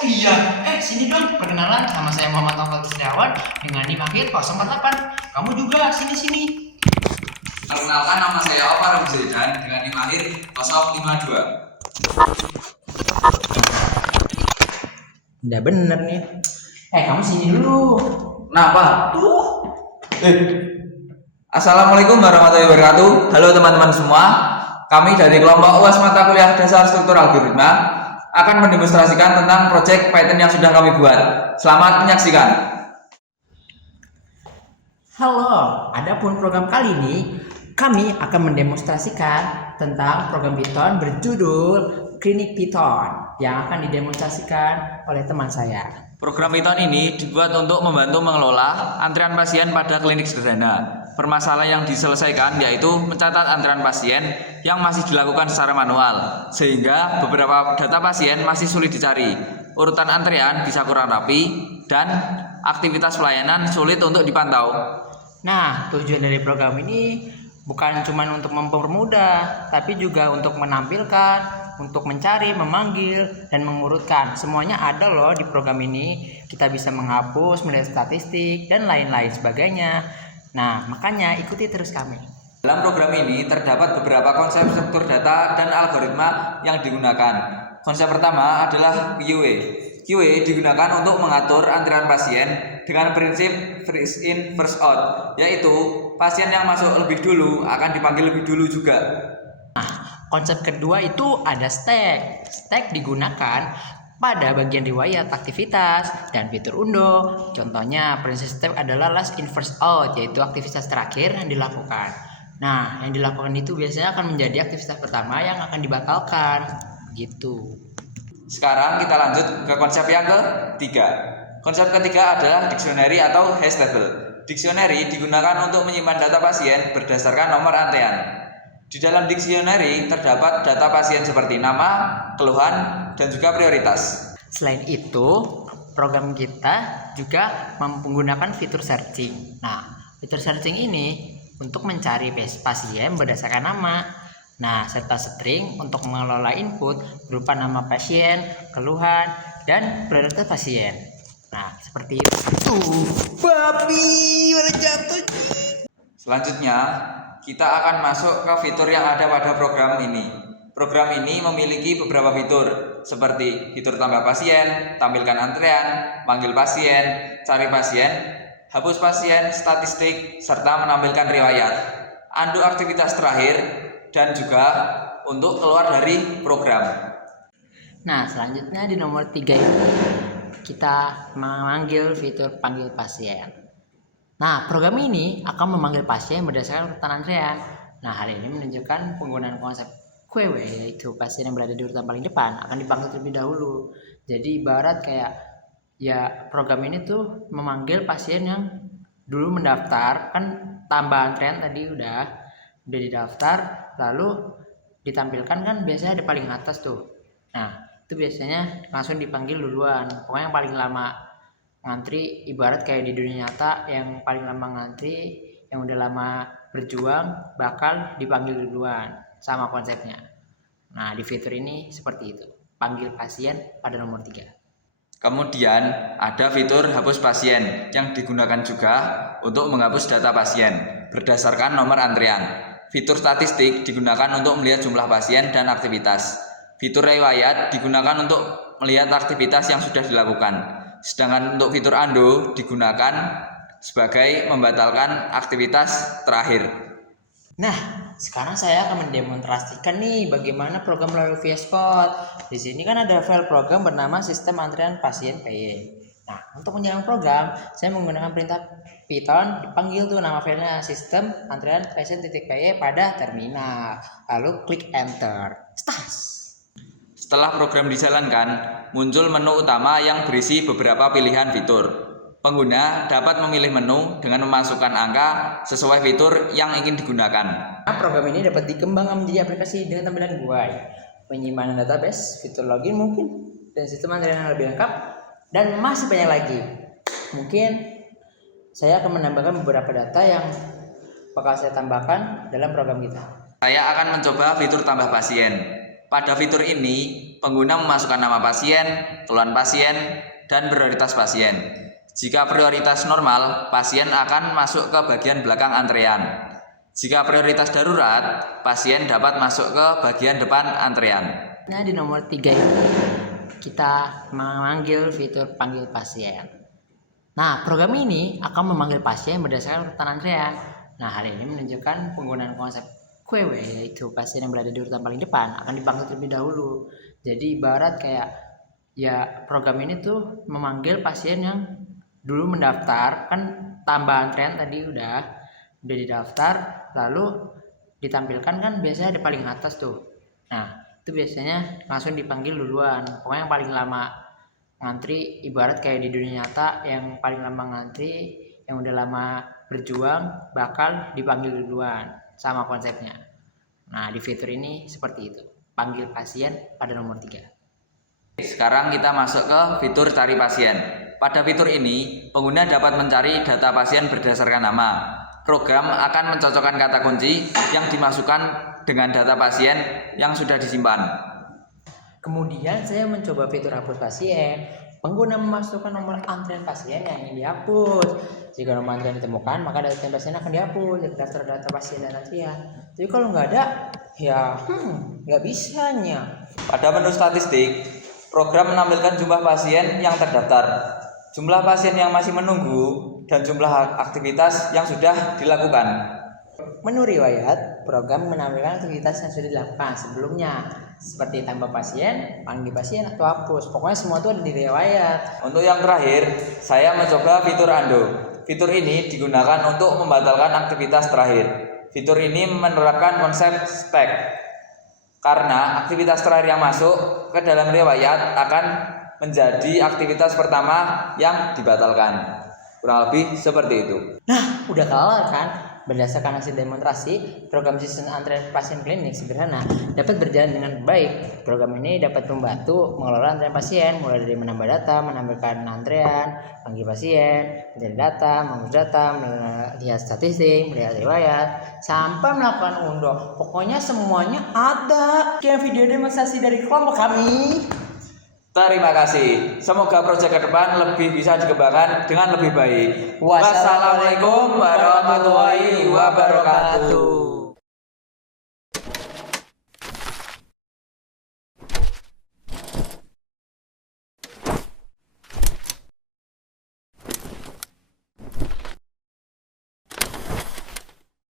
Oh iya, sini dong, perkenalan sama saya Muhammad Taufik Setiawan dengan NIM akhir 048. Kamu juga sini. Perkenalkan, nama saya Omar Zaidan dengan NIM akhir 052. Udah bener nih. Kamu sini dulu. Kenapa? Assalamualaikum warahmatullahi wabarakatuh. Halo teman-teman semua. Kami dari kelompok UAS mata kuliah dasar struktur algoritma akan mendemonstrasikan tentang proyek Python yang sudah kami buat. Selamat menyaksikan. Halo, adapun program kali ini kami akan mendemonstrasikan tentang program Python berjudul Klinik Python yang akan didemonstrasikan oleh teman saya. Program Python ini dibuat untuk membantu mengelola antrian pasien pada klinik sederhana. Permasalahan yang diselesaikan yaitu mencatat antrian pasien yang masih dilakukan secara manual, sehingga beberapa data pasien masih sulit dicari. Urutan antrian bisa kurang rapi dan aktivitas pelayanan sulit untuk dipantau. Nah, tujuan dari program ini bukan cuma untuk mempermudah, tapi juga untuk menampilkan, untuk mencari, memanggil, dan mengurutkan. Semuanya ada loh di program ini. Kita bisa menghapus, melihat statistik, dan lain-lain sebagainya. Nah, makanya ikuti terus kami. Dalam program ini terdapat beberapa konsep struktur data dan algoritma yang digunakan. Konsep pertama adalah QA. QA digunakan untuk mengatur antrian pasien dengan prinsip first in first out, yaitu pasien yang masuk lebih dulu akan dipanggil lebih dulu juga. Konsep kedua itu ada stack. Stack digunakan pada bagian riwayat aktivitas dan fitur undo. Contohnya prinsip step adalah last in first out, yaitu aktivitas terakhir yang dilakukan. Nah, yang dilakukan itu biasanya akan menjadi aktivitas pertama yang akan dibatalkan gitu. Sekarang kita lanjut ke konsep yang ketiga. Konsep ketiga adalah dictionary atau hash table. Dictionary digunakan untuk menyimpan data pasien berdasarkan nomor antrean. Di dalam dictionary terdapat data pasien seperti nama, keluhan, dan juga prioritas. Selain itu, program kita juga menggunakan fitur searching. Nah, fitur searching ini untuk mencari pasien berdasarkan nama. Nah, serta string untuk mengelola input berupa nama pasien, keluhan, dan prioritas pasien. Nah, seperti itu. Babi, mana jatuh. Selanjutnya, kita akan masuk ke fitur yang ada pada program ini. Program ini memiliki beberapa fitur seperti fitur tambah pasien, tampilkan antrean, panggil pasien, cari pasien, hapus pasien, statistik, serta menampilkan riwayat, undo aktivitas terakhir, dan juga untuk keluar dari program. Nah, selanjutnya di nomor 3 itu kita memanggil fitur panggil pasien. Nah, program ini akan memanggil pasien berdasarkan urutan antrean. Nah, hal ini menunjukkan penggunaan konsep QW, yaitu pasien yang berada di urutan paling depan akan dipanggil terlebih dahulu. Jadi ibarat kayak ya program ini tuh memanggil pasien yang dulu mendaftar, kan tambah antrean tadi udah didaftar, lalu ditampilkan kan biasanya ada paling atas tuh. Nah, itu biasanya langsung dipanggil duluan. Pokoknya yang paling lama ngantri, ibarat kayak di dunia nyata yang paling lama ngantri, yang udah lama berjuang bakal dipanggil duluan, sama konsepnya. Nah, di fitur ini seperti itu, panggil pasien pada nomor 3. Kemudian ada fitur hapus pasien yang digunakan juga untuk menghapus data pasien berdasarkan nomor antrian. Fitur statistik digunakan untuk melihat jumlah pasien dan aktivitas. Fitur riwayat digunakan untuk melihat aktivitas yang sudah dilakukan. Sedangkan untuk fitur undo digunakan sebagai membatalkan aktivitas terakhir. Nah, sekarang saya akan mendemonstrasikan nih bagaimana program melalui VS Code. Di sini kan ada file program bernama sistem antrian pasien PY. Nah, untuk menjalankan program, saya menggunakan perintah Python, dipanggil tuh nama filenya sistem antrian pasien.py pada terminal. Lalu klik enter. Stas. Setelah program dijalankan, muncul menu utama yang berisi beberapa pilihan fitur. Pengguna dapat memilih menu dengan memasukkan angka sesuai fitur yang ingin digunakan. Program ini dapat dikembangkan menjadi aplikasi dengan tampilan GUI, penyimpanan database, fitur login mungkin, dan sistem antrian yang lebih lengkap, dan masih banyak lagi. Mungkin saya akan menambahkan beberapa data yang bakal saya tambahkan dalam program kita. Saya akan mencoba fitur tambah pasien. Pada fitur ini, pengguna memasukkan nama pasien, keluhan pasien, dan prioritas pasien. Jika prioritas normal, pasien akan masuk ke bagian belakang antrean. Jika prioritas darurat, pasien dapat masuk ke bagian depan antrean. Nah, di nomor 3 itu kita memanggil fitur panggil pasien. Nah, program ini akan memanggil pasien berdasarkan urutan antrean. Nah, hal ini menunjukkan penggunaan konsep QW, yaitu pasien yang berada di urutan paling depan akan dipanggil terlebih dahulu. Jadi ibarat kayak ya program ini tuh memanggil pasien yang dulu mendaftar, kan tambah antrean tadi udah didaftar, lalu ditampilkan kan biasanya di paling atas tuh. Nah, itu biasanya langsung dipanggil duluan. Pokoknya yang paling lama ngantri, ibarat kayak di dunia nyata yang paling lama ngantri, yang udah lama berjuang bakal dipanggil duluan, sama konsepnya. Nah, di fitur ini seperti itu, panggil pasien pada nomor 3. Sekarang kita masuk ke fitur cari pasien. Pada fitur ini, pengguna dapat mencari data pasien berdasarkan nama. Program akan mencocokkan kata kunci yang dimasukkan dengan data pasien yang sudah disimpan. Kemudian saya mencoba fitur hapus pasien. Pengguna memasukkan nomor antrian pasien yang ingin dihapus. Jika nomor antrian ditemukan, maka data pasien akan dihapus dari daftar data pasien dan antrian. Jadi kalau nggak ada, ya nggak bisanya. Pada menu statistik, program menampilkan jumlah pasien yang terdaftar, jumlah pasien yang masih menunggu, dan jumlah aktivitas yang sudah dilakukan. Menu riwayat, program menampilkan aktivitas yang sudah dilakukan sebelumnya, seperti tambah pasien, panggil pasien, atau hapus. Pokoknya semua itu ada di riwayat. Untuk yang terakhir, saya mencoba fitur undo. Fitur ini digunakan untuk membatalkan aktivitas terakhir. Fitur ini menerapkan konsep stack, karena aktivitas terakhir yang masuk ke dalam riwayat akan menjadi aktivitas pertama yang dibatalkan. Kurang lebih seperti itu. Nah, udah kelar kan? Berdasarkan hasil demonstrasi, program sistem antrean pasien klinik sederhana dapat berjalan dengan baik. Program ini dapat membantu mengelola antrean pasien, mulai dari menambah data, menampilkan antrean, panggil pasien, mencari data, mengurus data, melihat statistik, melihat riwayat, sampai melakukan unduh. Pokoknya semuanya ada. Sekian video demonstrasi dari kelompok kami. Terima kasih. Semoga proyek ke depan lebih bisa dikembangkan dengan lebih baik. Wassalamualaikum warahmatullahi wabarakatuh.